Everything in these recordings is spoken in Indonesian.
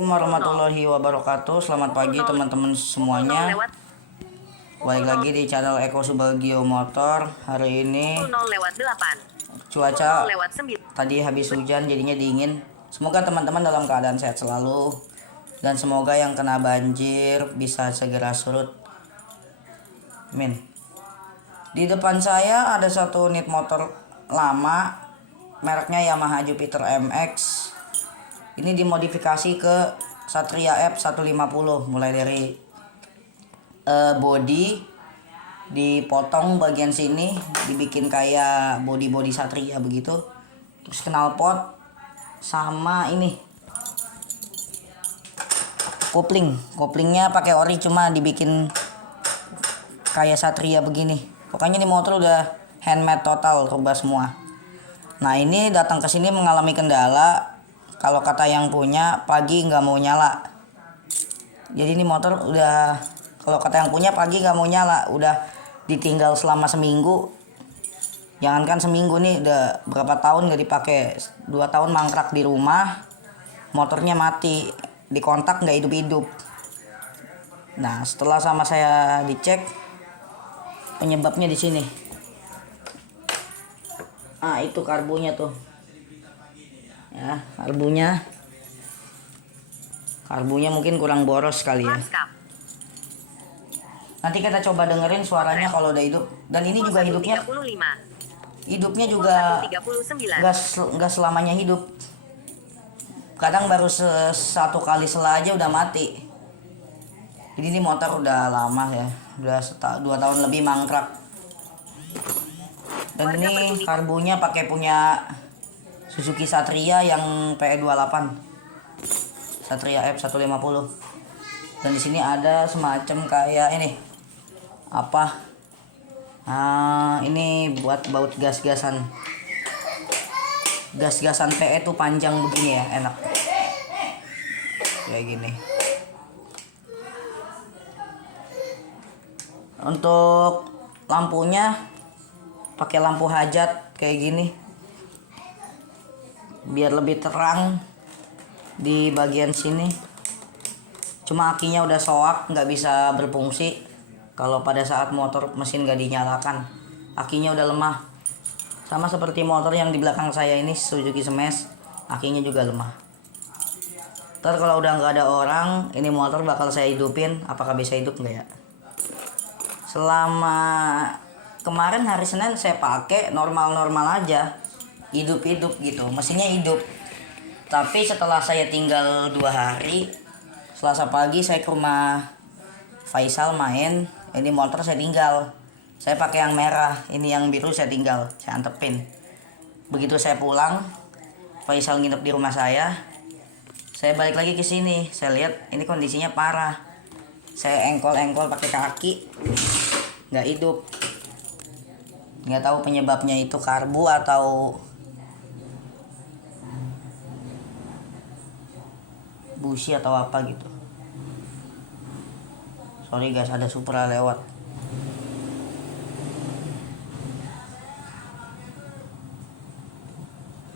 Assalamualaikum warahmatullahi wabarakatuh. Selamat pagi teman-teman semuanya. Balik lagi di channel Eko Subagio Motor. Hari ini cuaca tadi habis hujan jadinya dingin. Semoga teman-teman dalam keadaan sehat selalu, dan semoga yang kena banjir bisa segera surut. Amin. Di depan saya ada satu unit motor lama, mereknya Yamaha Jupiter MX. Ini dimodifikasi ke Satria F150, mulai dari body dipotong bagian sini, dibikin kayak body Satria begitu. Terus knalpot sama ini koplingnya pakai ori, cuma dibikin kayak Satria begini. Pokoknya di motor udah handmade total, rubah semua. Nah, ini datang ke sini mengalami kendala. Kalau kata yang punya, pagi nggak mau nyala. Jadi ini motor udah, kalau kata yang punya, pagi nggak mau nyala. Udah ditinggal selama seminggu. Jangankan seminggu nih, udah berapa tahun nggak dipakai. 2 tahun mangkrak di rumah. Motornya mati. Dikontak nggak hidup-hidup. Nah, setelah sama saya dicek, penyebabnya di sini. Ah, itu karbunya tuh. Ya, karbunya mungkin kurang boros kali ya. Nanti kita coba dengerin suaranya kalau udah hidup. Dan ini juga hidupnya juga nggak selamanya hidup. Kadang baru satu kali sela aja udah mati. Jadi ini motor udah lama ya, udah 2 tahun lebih mangkrak. Dan ini karbunya pakai punya Suzuki Satria yang PE28, Satria F150. Dan di sini ada semacam kayak ini apa? Ini buat baut gas-gasan PE tuh panjang begini ya, enak kayak gini. Untuk lampunya pakai lampu hajat kayak gini, biar lebih terang di bagian sini. Cuma akinya udah soak, nggak bisa berfungsi. Kalau pada saat motor mesin nggak dinyalakan, akinya udah lemah. Sama seperti motor yang di belakang saya ini, Suzuki Smash, akinya juga lemah. Ntar kalau udah nggak ada orang, ini motor bakal saya hidupin. Apakah bisa hidup nggak ya? Selama kemarin hari Senin saya pakai normal-normal aja, hidup-hidup gitu, mesinnya hidup. Tapi setelah saya tinggal 2 hari, Selasa pagi saya ke rumah Faisal main, ini motor saya tinggal. Saya pakai yang merah, ini yang biru saya tinggal, saya antepin. Begitu saya pulang, Faisal nginep di rumah saya balik lagi ke sini, saya lihat ini kondisinya parah. Saya engkol pakai kaki, nggak hidup. Nggak tahu penyebabnya itu karbu atau busi atau apa gitu. Sorry guys, ada Supra lewat.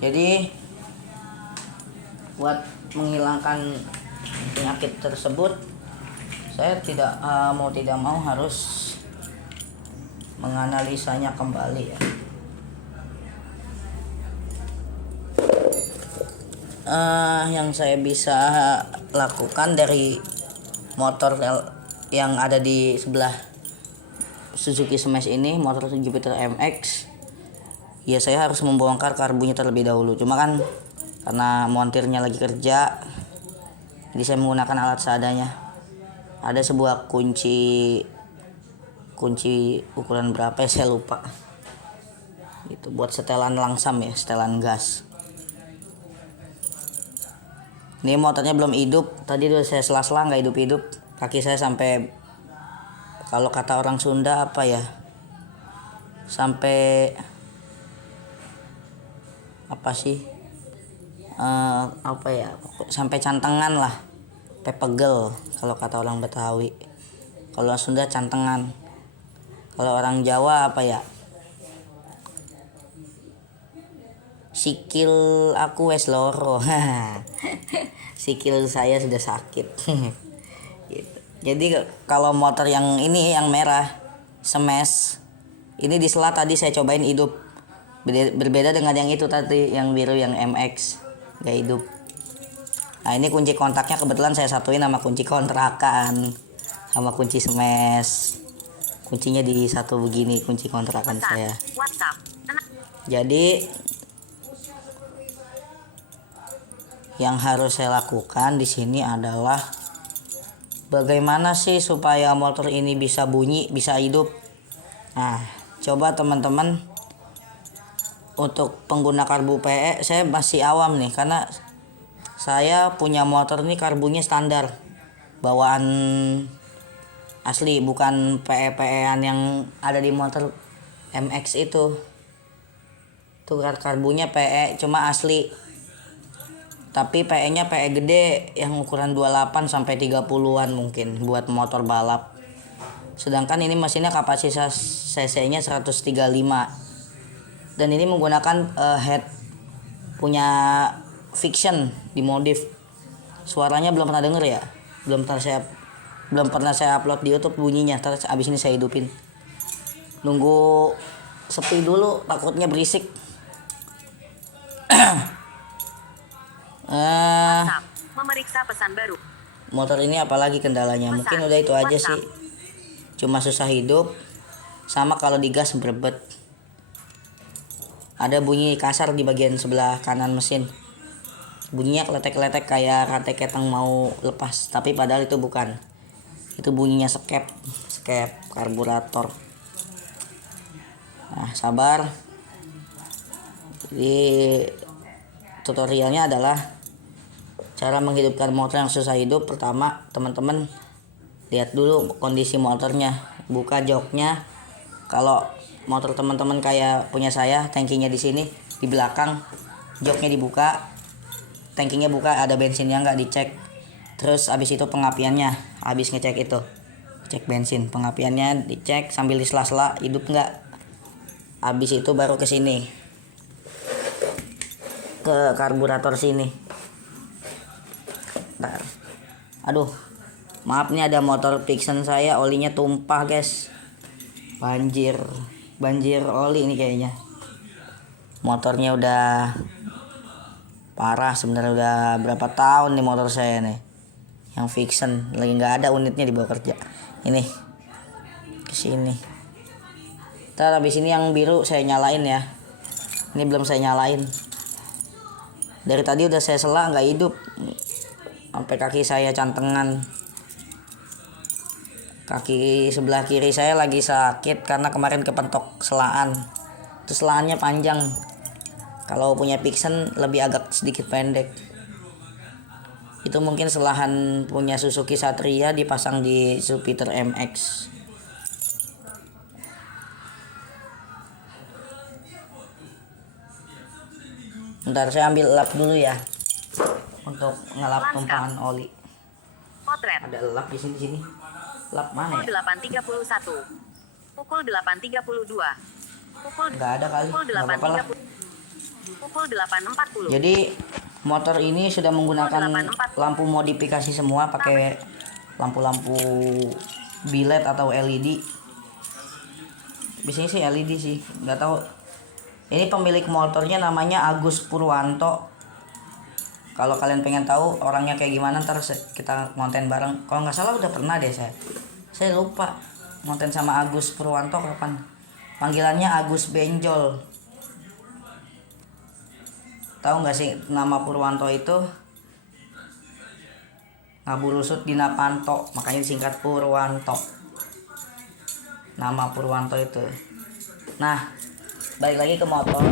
Jadi buat menghilangkan penyakit tersebut, saya tidak mau harus menganalisanya kembali ya. Yang saya bisa lakukan dari motor yang ada di sebelah Suzuki Smash ini, motor Jupiter MX, ya saya harus membongkar karbunya terlebih dahulu. Cuma kan karena montirnya lagi kerja, jadi saya menggunakan alat seadanya. Ada sebuah kunci ukuran berapa ya, saya lupa. Itu buat setelan langsam ya, setelan gas. Ini motornya belum hidup, tadi udah saya sela-sela nggak hidup-hidup. Kaki saya sampai, kalau kata orang Sunda apa ya, sampai apa sih, apa ya, sampai cantengan lah, sampai pegel kalau kata orang Betawi. Kalau Sunda cantengan, kalau orang Jawa apa ya, sikil aku wes loro. sikil saya sudah sakit. Gitu. Jadi kalau motor yang ini yang merah smash ini di sela tadi saya cobain hidup, berbeda dengan yang itu tadi yang biru yang MX gak hidup. Nah ini kunci kontaknya kebetulan saya satuin sama kunci kontrakan sama kunci smash, kuncinya di satu begini kunci kontrakan saya. Jadi yang harus saya lakukan di sini adalah bagaimana sih supaya motor ini bisa bunyi, bisa hidup. Nah, coba teman-teman untuk pengguna karbu PE, saya masih awam nih karena saya punya motor ini karbunya standar bawaan asli, bukan PE-PE-an yang ada di motor MX itu. Tuh karbunya PE cuma asli. Tapi PE-nya PE gede yang ukuran 28 sampai 30-an mungkin buat motor balap. Sedangkan ini mesinnya kapasitas cc-nya 135. Dan ini menggunakan head punya Fiction dimodif. Suaranya belum pernah denger ya. Belum pernah saya upload di YouTube bunyinya. Terus abis ini saya hidupin. Nunggu sepi dulu, takutnya berisik. Memeriksa pesan baru. Motor ini apalagi kendalanya? Mungkin udah itu aja sih. Cuma susah hidup. Sama kalau digas berbet. Ada bunyi kasar di bagian sebelah kanan mesin. Bunyinya kletek-kletek kayak rantai ketang mau lepas. Tapi padahal itu bukan. Itu bunyinya skep karburator. Nah sabar. Jadi tutorialnya adalah cara menghidupkan motor yang susah hidup. Pertama teman-teman lihat dulu kondisi motornya, buka joknya. Kalau motor teman-teman kayak punya saya, tangkinya di sini di belakang, joknya dibuka, tangkinya buka, ada bensinnya nggak dicek. Terus abis itu pengapiannya, abis ngecek itu cek bensin, pengapiannya dicek sambil di sela-sela hidup nggak. Abis itu baru ke sini ke karburator sini. Bentar. Aduh, maaf nih ada motor Fiction saya olinya tumpah guys. Banjir oli ini kayaknya. Motornya udah parah sebenarnya, udah berapa tahun nih motor saya nih. Yang Fiction lagi nggak ada unitnya dibawa kerja. Ini kesini. Ntar habis ini yang biru saya nyalain ya. Ini belum saya nyalain. Dari tadi udah saya sela nggak hidup. Sampai kaki saya cantengan. Kaki sebelah kiri saya lagi sakit karena kemarin kepentok selaan. Itu selaannya panjang. Kalau punya Fiction lebih agak sedikit pendek. Itu mungkin selahan punya Suzuki Satria dipasang di Jupiter MX. Bentar saya ambil lap dulu ya untuk ngelap tumpahan oli. Potret. Ada lap di sini. Lap mana ya? Pukul 8.31. Pukul 8.32. Pukul Nggak ada kali. Pukul Nggak apa-apa lah. 8.30. Pukul 8.40. Jadi motor ini sudah menggunakan lampu modifikasi semua, pakai lampu-lampu bilet atau LED. Biasanya sih LED sih, nggak tahu. Ini pemilik motornya namanya Agus Purwanto. Kalau kalian pengen tahu orangnya kayak gimana, ntar kita konten bareng. Kalau nggak salah udah pernah deh saya lupa konten sama Agus Purwanto kapan. Panggilannya Agus Benjol. Tahu nggak sih nama Purwanto itu? Ngaburusut Dina Panto, makanya disingkat Purwanto. Nama Purwanto itu. Nah, balik lagi ke motor.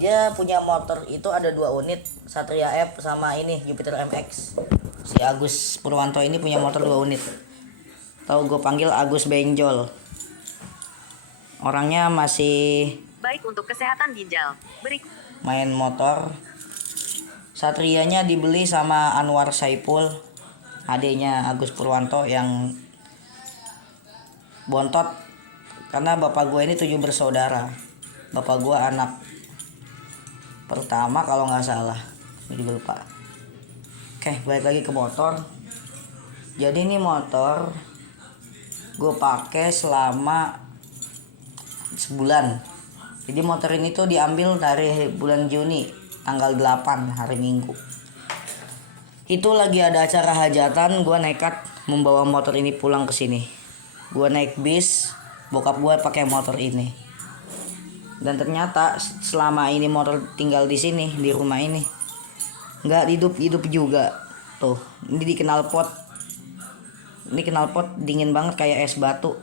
Dia punya motor itu ada 2 unit, Satria F sama ini Jupiter MX. Si Agus Purwanto ini punya motor 2 unit. Tahu gue panggil Agus Benjol. Orangnya masih baik untuk kesehatan ginjal. Main motor. Satrianya dibeli sama Anwar Saipul, adiknya Agus Purwanto yang bontot. Karena bapak gue ini 7 bersaudara. Bapak gue anak pertama kalau nggak salah, ini juga lupa. Oke, balik lagi ke motor. Jadi ini motor gue pakai selama sebulan. Jadi motor ini tuh diambil dari bulan Juni tanggal 8 hari Minggu. Itu lagi ada acara hajatan, gue nekat membawa motor ini pulang ke sini. Gue naik bis, bokap gue pakai motor ini. Dan ternyata selama ini motor tinggal di sini, di rumah ini, nggak hidup juga. Tuh, ini di knalpot. Ini knalpot dingin banget kayak es batu.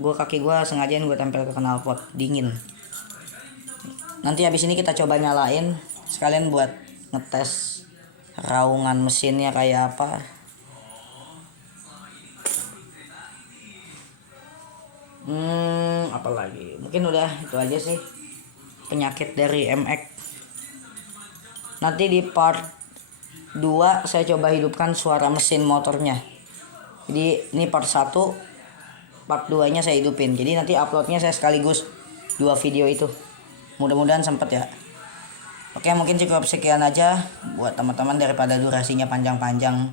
Kaki gue sengajain gue tempel ke knalpot, dingin. Nanti habis ini kita coba nyalain sekalian buat ngetes raungan mesinnya kayak apa. Apa lagi? Mungkin udah itu aja sih penyakit dari MX. Nanti di part 2 saya coba hidupkan suara mesin motornya. Jadi ini part 1, part 2 nya saya hidupin. Jadi nanti uploadnya saya sekaligus 2 video itu. Mudah-mudahan sempet ya. Oke, mungkin cukup sekian aja buat teman-teman daripada durasinya panjang-panjang.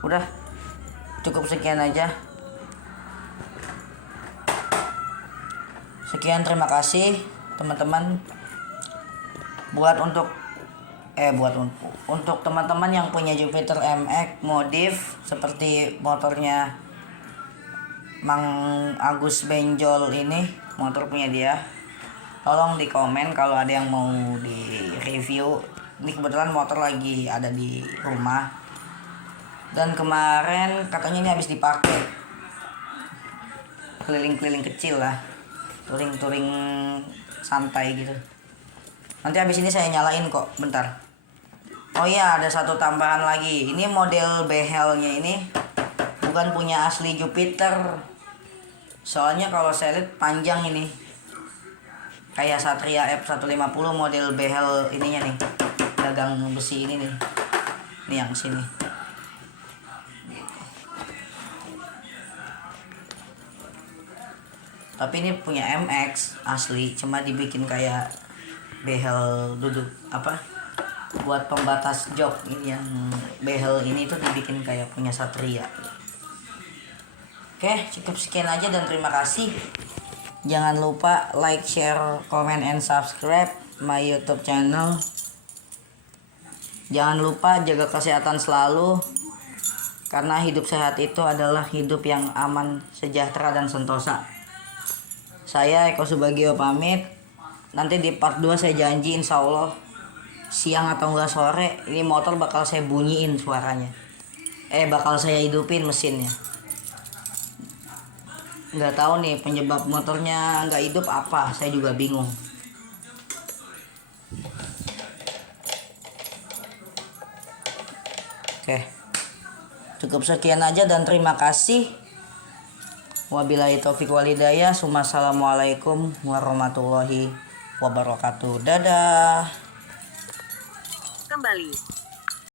Udah cukup sekian aja. Sekian, terima kasih teman-teman. Untuk teman-teman yang punya Jupiter MX modif seperti motornya Mang Agus Benjol ini, motor punya dia. Tolong di komen kalau ada yang mau di review. Ini kebetulan motor lagi ada di rumah. Dan kemarin katanya ini habis dipakai. Keliling-keliling kecil lah. Touring santai gitu. Nanti habis ini saya nyalain kok, bentar. Oh iya, ada satu tambahan lagi. Ini model behelnya ini bukan punya asli Jupiter. Soalnya kalau saya lihat panjang ini. Kayak Satria F150 model behel ininya nih. Gagang besi ini nih. Ini yang sini. Tapi ini punya MX asli, cuma dibikin kayak behel duduk buat pembatas jok. Ini yang behel ini tuh dibikin kayak punya Satria. Oke, cukup sekian aja dan terima kasih. Jangan lupa like, share, comment, and subscribe my YouTube channel. Jangan lupa jaga kesehatan selalu, karena hidup sehat itu adalah hidup yang aman, sejahtera, dan sentosa. Saya Eko Subagio pamit. Nanti di part 2 saya janji insya Allah siang atau enggak sore ini motor bakal saya bunyiin suaranya. Bakal saya hidupin mesinnya. Nggak tahu nih penyebab motornya nggak hidup apa, saya juga bingung. Oke, cukup sekian aja dan terima kasih. Wabillahi taufiq walhidayah. Assalamualaikum warahmatullahi wabarakatuh. Dadah. Kembali.